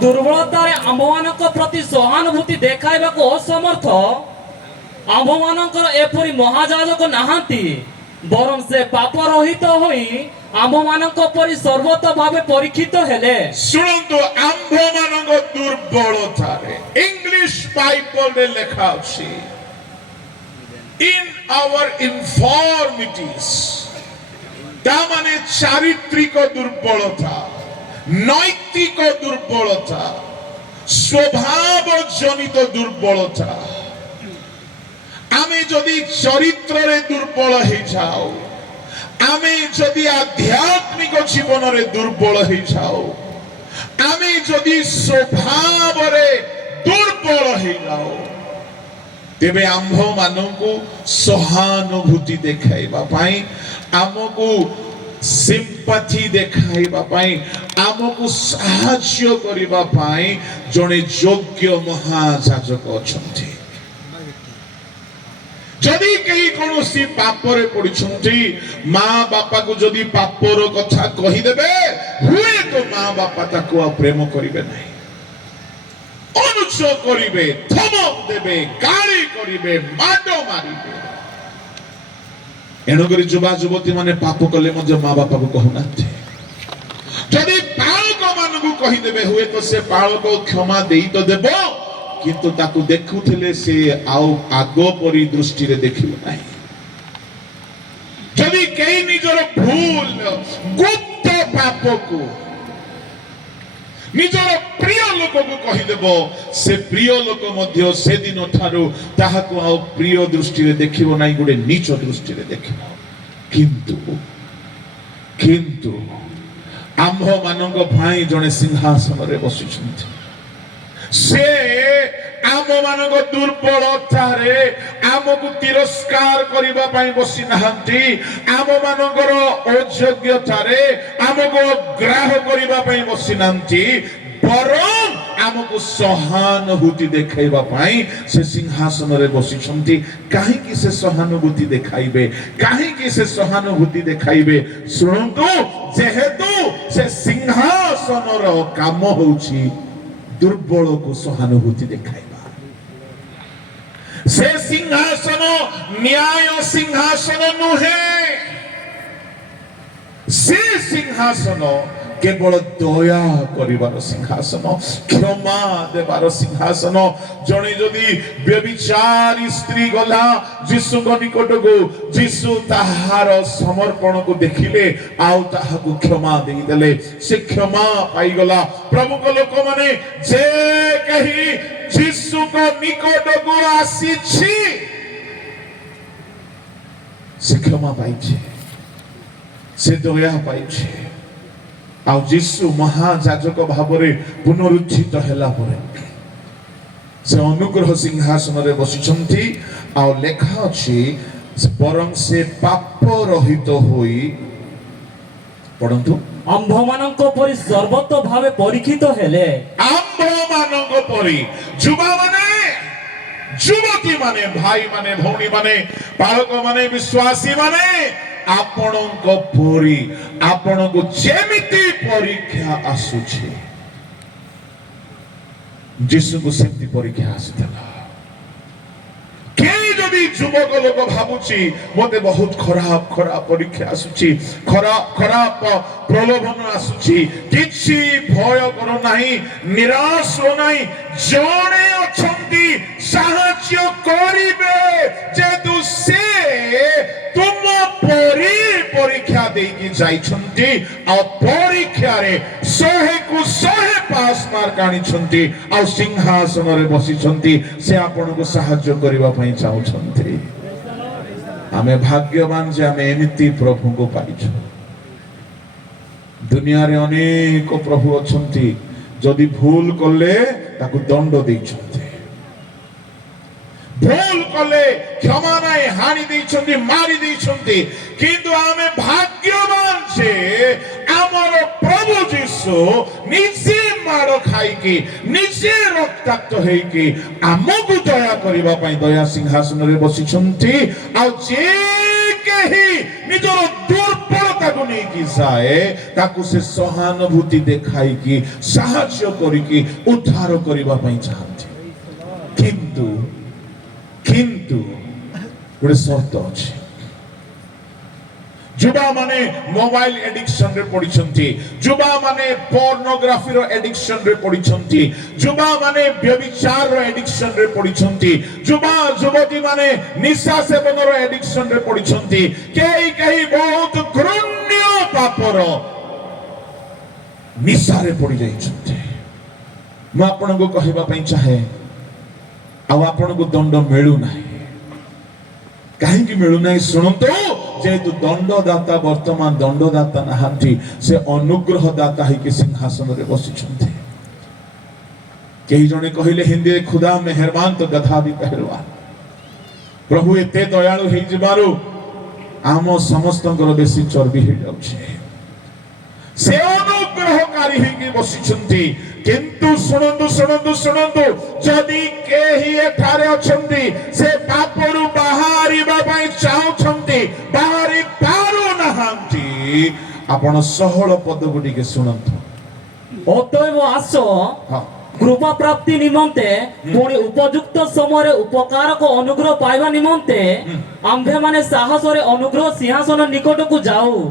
दुर्बलतार आम्भमानक प्रति सहानुभूति देखाइबाकू असमर्थ आम्भमानकर एपरि महायाजक नाहांती बरं से पाप रहित होई आम्भमानक परि सर्वत भावे परीक्षित हेले। शुणन्तु आम्भमानक दुर्बलतारे इंग्लिश बाइबल रे लेखा अछि इन आवर इनफॉर्मिटीज ता माने चारित्रिक दुर्बलता नैतिक दुर्बलता स्वभाव जनित दुर्बलता आमे जदि चरित्र रे दुर्बल हे जाओ आमे जदि आध्यात्मिक जीवन रे दुर्बल हे जाओ आमे जदि स्वभाव रे दुर्बल हे जाओ तेबे आम्भ मानकु सहानुभूति देखाइबा पाई आमकु सिंपैथी देखाइबा पाई आमकु साहाय्य करिबा पाई जने योग्य महायाजक अछंती। जदि कहीं कोनोसी पापरे पड़िछंती मां बापा को जदि पापर कथा कहि देबे हुए तो मां बापा ताको प्रेम करिवे नहीं अनुचय करिवे धमक देबे गाली करिवे माडो मारिवे एणु करी युवा युवती माने पाप कले मजे मां बापा को कहना जदि पालक मान को कहि देबे हुए तो से पालक क्षमा देई तो देबो किंतु ताकू देखुथिले से आउ आगो परी दृष्टि रे देखिबो नाही। जदि केही निजर भूल गुप्त पाप को निजर प्रिय लोक को कहि देबो से प्रिय लोक मध्य से दिन थारु ताहाकू आउ प्रिय दृष्टि रे देखिबो नाही गुडे नीच दृष्टि रे देखिबो किंतु आम्भ मानक भाई जने सिंहासन रे बसिछन्ति से आम मानक दुर्बलता रे आमको तिरस्कार करिबा पई बसी नाहंती आम मानकर अयोग्यता रे आमको ग्राह करिबा पई बसी नाहंती बरं आमको सहानुभूति देखाइबा पई से सिंहासन रे बसिछन्ति। काहे कि से सहानुभूति देखाइबे काहे कि से सहानुभूति देखाइबे सुनंतु जेहेतु से सिंहासन रो काम होउची दुर्बल को सहानुभूति देखाइबा से सिंहासन न्याय सिंहासन नुहे से सिंहासन केवल दया करिबार सिंहासन क्षमा देबार सिंहासन। जणे जदि व्यभिचारी स्त्री गला यीशु निकट को यीशु ताहार समर्पण को देखिले आउ ताहाकु क्षमा देई देले से क्षमा पाई गला। प्रमुख लोक माने जे कही यीशु को निकट को आसी छी से क्षमा पाई छे से दया पाई छे आ यीशु महायाजक भावरे पुनरुत्थित हैला परे से अनुग्रह सिंहासन रे बसिछन्ति आ लेखा अछि बरं से पाप रहित होई पढन्तु आम्भमानक परि सर्वत भावे परीक्षित हेले। आम्भमानक परि जुबा माने जुवती माने भाई माने भौणी माने बालक माने विश्वासी माने आपणक परि आपणको जेमिति परीक्षा आसुछि यीशु को सेमति परीक्षा आसितला। के जदि युवक लोक भाबुछि मते बहुत खराब खराब परीक्षा आसुछि खराब खराब प्रलोभन आसुछि किछि भय करो नाही निराश हो नाही जणे अछंती साहाय्य करिवे जेतु से तुम परी परीक्षा देकी जाइछन्ती आ परीक्षा रे 100 को 100 पास मार्क आनिछन्ती आ सिंहासन रे बसिछन्ती से आपन को सहाय्य करिवा पई चाहुछन्ती। आमे भाग्यवान जे आमे एमिति प्रभु को पाइछु। दुनिया रे अनेक प्रभु अछन्ती जदि भूल कले ताकु दंड दैछन्ती भूल कले क्षमा नाही हानि दैछन्ती मारी दैछन्ती किंतु आमे भाग्यवान जे आमर प्रभु यीशु निजे मार खाई के निजे रक्ताक्त हेई के आमको दया करिबा पई दया सिंहासन रे बसिछन्ती आ जे केही निजर दुर्बलता को नहीं की जाए ताकू से सहानुभूति देखाई की साहाଯ୍य करी की उद्धार करिबा पई चाहंती किंतु किंतु गोटे शर्त अछि जुबा माने मोबाइल एडिक्शन रे पडिछंती जुबा माने पोर्नोग्राफी रो एडिक्शन रे पडिछंती जुबा माने व्यभिचार रो एडिक्शन रे पडिछंती जुबा जुवती माने निशा सेवन रो एडिक्शन रे पडिछंती केही केही बहुत घृण्य पापर निशा रे पडि जाइछंती म आपन को कहबा पई चाहे आ आपन को दंड मिलु नाही काहे कि मिलु नाही सुनंतो जेतु दंडदाता वर्तमान दंडदाता नाहांती से अनुग्रह दाता ही के सिंहासन रे बसिछंती केही जने कहिले हिंदी रे खुदा मेहरबान तो गधा भी पहलवान प्रभु एते दयालु हे जिबारु आम समस्तंकर बेसी चर्बी हे जाउछे से अनुग्रहकारी ही के बसिछंती किंतु सुनंतु सुनंतु सुनंतु जदि केही एठारे अछंती से पापरु बाहरिबा पई चाहुछंती बाहरी पारु नाहांती आपण सहल पद गुडी शुणु अतएव आस कृपा प्राप्ति निमंते पुणी उपयुक्त समय उपकार को अनुग्रह पाइबा निमंते आम्भे माने साहस रे अनुग्रह सिंहासन निकट को जाऊ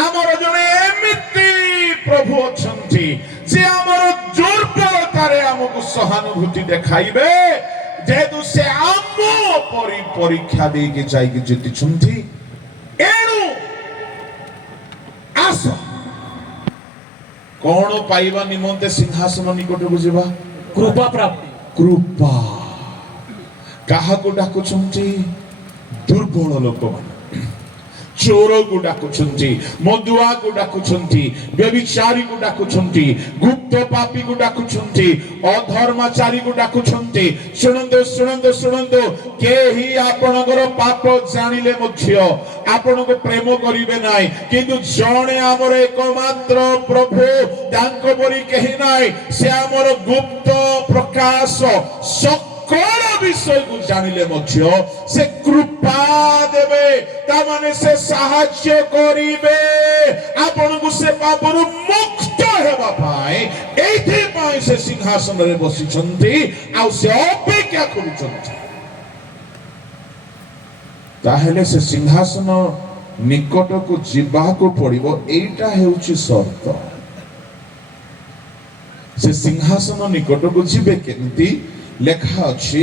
आमर जने एमिति प्रभु अछंती जे आमर दुर्बलतारे हमको सहानुभूति देखाइबे जेतु से आम परीक्षा दे के जाइके जिति छंती एणु आस कोन पाइबा निमंते सिंहासन निकट को जिबा कृपा प्राप्ति कृपा काहा को डाकु छंती दुर्बल लोक मान चोर को डाकुछंती मदुआ को डाकुछंती व्यभिचारी को डाकुछंती गुप्त पापी को डाकुछंती अधर्माचारी को डाकुछंती सुनंदो सुनंदो सुनंदो केही आपनकर पाप जानिले मध्य आपन को प्रेम करिवे नाइ किंतु जणे हमर एकमात्र प्रभु तांको परि केही नाइ से हमर गुप्त प्रकाश कोन विषय को जानिले मध्य से कृपा देबे ता माने से साहाय्य करिवे आपन को से पापरु मुक्त हेबा पाए एथि पाए से सिंहासन रे बसिछंती आ से अपेक्षा करूछंती ताहेले से सिंहासन निकट को जिबा को पड़िबो एटा हेउची शर्त से सिंहासन निकट को जिबे केनती लेखा अछि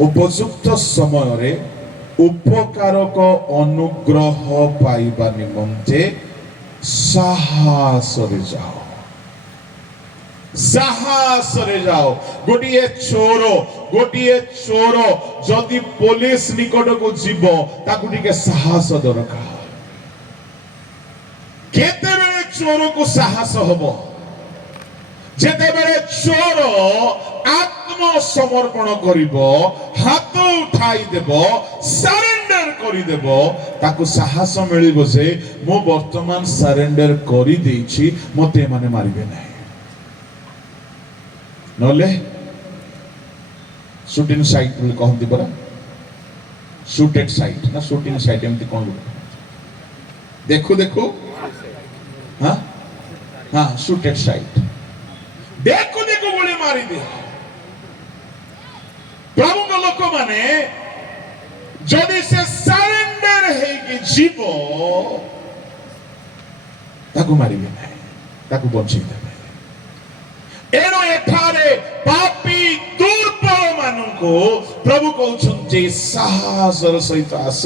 उपयुक्त समय रे उपकारक अनुग्रह पाइबा निमंते साहस रे जाओ गोटिए चोर जदि पुलिस निकट को जीव ताकू टिके साहस दरकार केते बेले चोर को साहस हबो जेते बेले चोर आत्मसमर्पण करिबो हाथ उठाई देबो सरेंडर करि देबो ताकू साहस मिलिबो जे मो वर्तमान सरेंडर करि देछि मते माने मारिबे नै नले शूटिंग साइट बोल कहंती बरा शूटेड साइट ना शूटिंग साइट एमती कोन देखो देखो हां शूटेड साइट देखो देखो बोले मारी दे प्रभु को लोक माने जदि से सरेंडर है कि जीवो ताकू मारिबे नै ताकू बंची देबे एनो एठारे पापी दुर्बल मानको प्रभु कहउछन्ते साहस सहित आस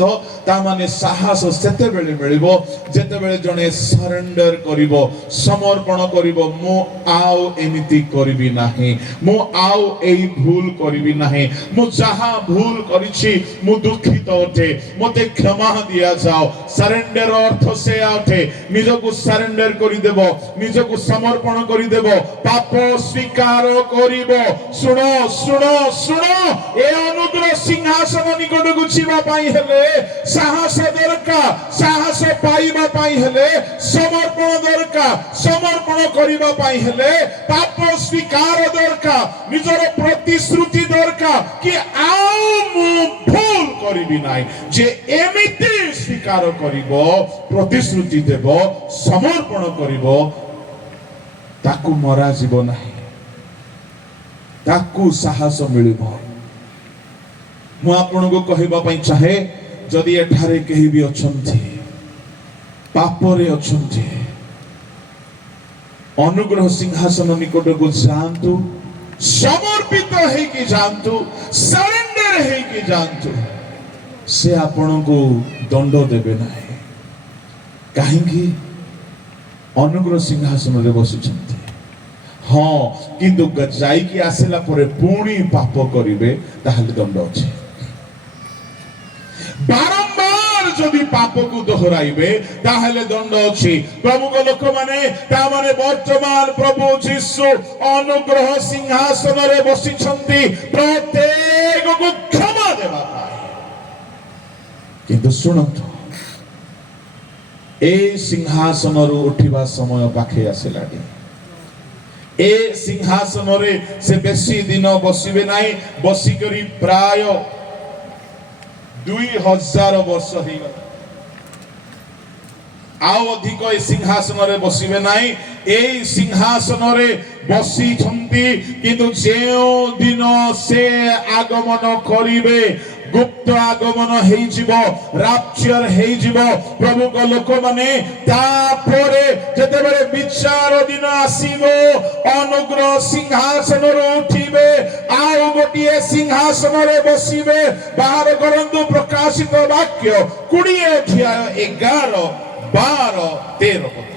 ता माने साहस सेते बेले मिलिबो जेते बेले जने सरेंडर करिवो समर्पण करिवो मो आउ एमिति करिवि नाही मो आउ एई भूल करिवि नाही मो जहां भूल करिछि मो दुखित अटे मते क्षमा दिया जाओ सरेंडर अर्थ से आउटे निजको सरेंडर करि देबो निजको समर्पण करि देबो पाप स्वीकार करिवो सुनो सुनो सुनो ए अनुग्रह सिंह ସିଂହାସନ ନିକଟକୁ ଯିବା ପାଇଁ ହେଲେ ସାହସ ଦରକାର। ସାହସ ପାଇବା ପାଇଁ ହେଲେ ସମର୍ପଣ ଦରକାର। ସମର୍ପଣ କରିବା ପାଇଁ ହେଲେ ପାପ ସ୍ୱୀକାର ଦରକାର। ନିଜର ପ୍ରତିଶ୍ରୁତି ଦରକାର କି ଆଉ ମୁଁ ଭୁଲ କରିବି ନାହିଁ। ଯେ ଏମିତି ସ୍ୱୀକାର କରିବ, ପ୍ରତିଶ୍ରୁତି ଦେବ, ସମର୍ପଣ କରିବ, ତାକୁ ମରାଯିବ ନାହିଁ, ତାକୁ ସାହସ ମିଳିବ। ମୁଁ ଆପଣଙ୍କୁ କହିବା ପାଇଁ ଚାହେଁ, ଯଦି ଏଠାରେ କେହି ବି ଅଛନ୍ତି ପାପରେ ଅଛନ୍ତି, ଅନୁଗ୍ରହ ସିଂହାସନ ନିକଟକୁ ଯାଆନ୍ତୁ, ସମର୍ପିତ ହେଇକି ଯାଆନ୍ତୁ, ସରେଣ୍ଡର ହେଇକି ଯାଆନ୍ତୁ। ସେ ଆପଣଙ୍କୁ ଦଣ୍ଡ ଦେବେ ନାହିଁ। କାହିଁକି? ଅନୁଗ୍ରହ ସିଂହାସନରେ ବସିଛନ୍ତି। ହଁ, କିନ୍ତୁ ଯାଇକି ଆସିଲା ପରେ ପୁଣି ପାପ କରିବେ, ତାହେଲେ ଦଣ୍ଡ ଅଛି। ବାରମ୍ବାର ଯଦି ପାପକୁ ଦୋହରାଇବେ, ତାହେଲେ ଦଣ୍ଡ ଅଛି। ପ୍ରଭୁଙ୍କ ଲୋକମାନେ, ତାମାନେ ବର୍ତ୍ତମାନ ପ୍ରଭୁ ଯୀଶୁ ଅନୁଗ୍ରହ ସିଂହାସନରେ ବସିଛନ୍ତି ପ୍ରତ୍ୟେକକୁ କ୍ଷମା ଦେବା ପାଇଁ। କିନ୍ତୁ ଶୁଣନ୍ତୁ, ଏ ସିଂହାସନରୁ ଉଠିବା ସମୟ ପାଖେଇ ଆସିଲାଣି। ଏ ସିଂହାସନରେ ସେ ବେଶୀ ଦିନ ବସିବେ ନାହିଁ। ବସିକରି ପ୍ରାୟ 2000 ବର୍ଷ ହେଇଗଲା। ଆଉ ଅଧିକ ଏ ସିଂହାସନରେ ବସିବେ ନାହିଁ। এই সিংহাসନରେ বসিଛନ୍ତି, কিন্তু ଯେଉଁ ଦିନ ସେ আগমନ କରିବେ, গুপ্ত আগমন ହେଇଯିବ, ରାପଚର ହେଇଯିବ। ପ୍ରଭୁଙ୍କ ଲୋକମାନେ ତାପରେ ଯେତେବେଳେ ବିଚାର ଦିନ ଆସିବ, ଅନୁଗ୍ରହ ସିଂହାସନରୁ ଉଠିବେ, ଆଉ ଗୋଟିଏ ସିଂହାସନରେ ବସିବେ। ବାହାର କରନ୍ତୁ ପ୍ରକାଶିତ ବାକ୍ୟ 20 ଅଧ୍ୟାୟ 11, 12, 13 ପଦ।